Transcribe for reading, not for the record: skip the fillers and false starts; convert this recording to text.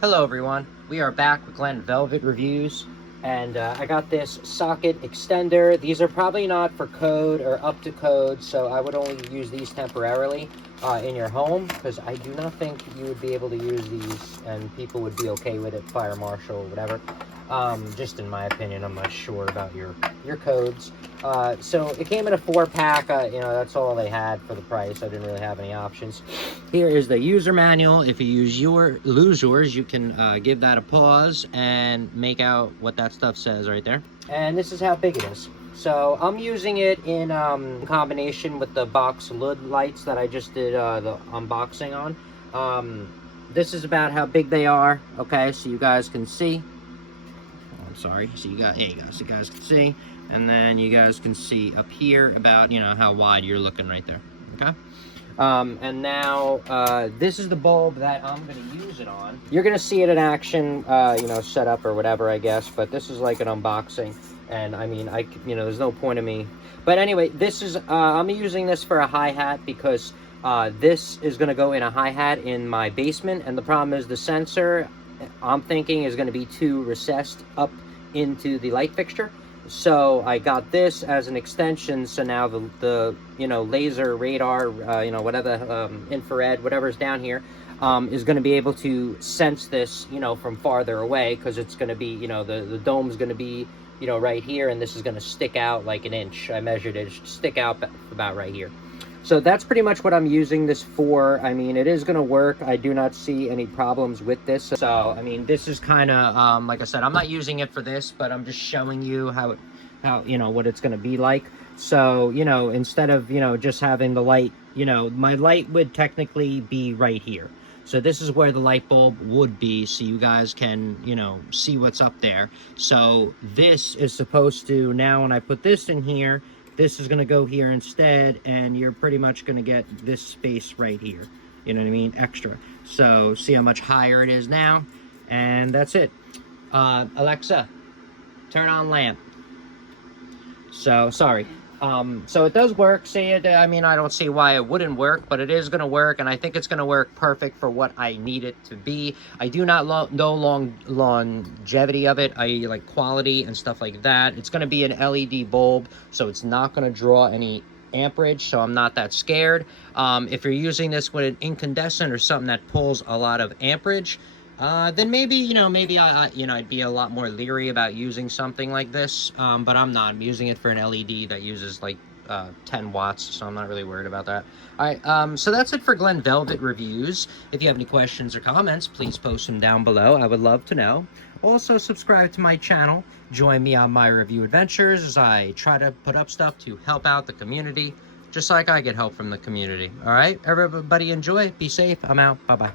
Hello everyone, we are back with Glen Velvet reviews, and I got this socket extender. These are probably not for code or up to code, so I would only use these temporarily in your home, because I do not think you would be able to use these and people would be okay with it, fire marshal, whatever. Just in my opinion, I'm not sure about your codes. So it came in a 4-pack, you know, that's all they had for the price. I didn't really have any options. Here is the user manual. If you lose yours, you can give that a pause and make out what that stuff says right there. And this is how big it is. So I'm using it in combination with the box lid lights that I just did the unboxing on. This is about how big they are. Okay, so you guys can see. I'm sorry. So you guys can see, and then you guys can see up here about, you know, how wide you're looking right there. Okay. And now this is the bulb that I'm going to use it on. You're going to see it in action, you know, set up or whatever, I guess. But this is like an unboxing, and I mean, you know, there's no point in me. But anyway, this is I'm using this for a hi-hat because this is going to go in a hi-hat in my basement, and the problem is the sensor, I'm thinking, is going to be too recessed up into the light fixture. So I got this as an extension, so now the you know, laser, radar, you know, whatever, infrared, whatever's down here, is going to be able to sense this, you know, from farther away, because it's going to be, you know, the dome's going to be, you know, right here, and this is going to stick out like an inch. I measured it, it should stick out about right here. So that's pretty much what I'm using this for. I mean, it is going to work. I do not see any problems with this. So, I mean, this is kind of, like I said, I'm not using it for this, but I'm just showing you how, you know, what it's going to be like. So, you know, instead of, you know, just having the light, you know, my light would technically be right here. So this is where the light bulb would be, so you guys can, you know, see what's up there. So this is supposed to, now when I put this in here, this is going to go here instead, and you're pretty much going to get this space right here. You know what I mean? Extra. So, see how much higher it is now? And that's it. Alexa, turn on lamp. So, sorry. So it does work. See it? I mean, I don't see why it wouldn't work, but it is going to work, and I think it's going to work perfect for what I need it to be. I do not know longevity of it. I like quality and stuff like that. It's going to be an LED bulb, so it's not going to draw any amperage, so I'm not that scared. If you're using this with an incandescent or something that pulls a lot of amperage, then maybe, you know, I'd be a lot more leery about using something like this, but I'm not. I'm using it for an LED that uses like 10 watts, so I'm not really worried about that. All right, so that's it for Glen Velvet reviews. If you have any questions or comments, please post them down below. I would love to know. Also, subscribe to my channel. Join me on my review adventures as I try to put up stuff to help out the community, just like I get help from the community. All right, everybody enjoy. Be safe. I'm out. Bye-bye.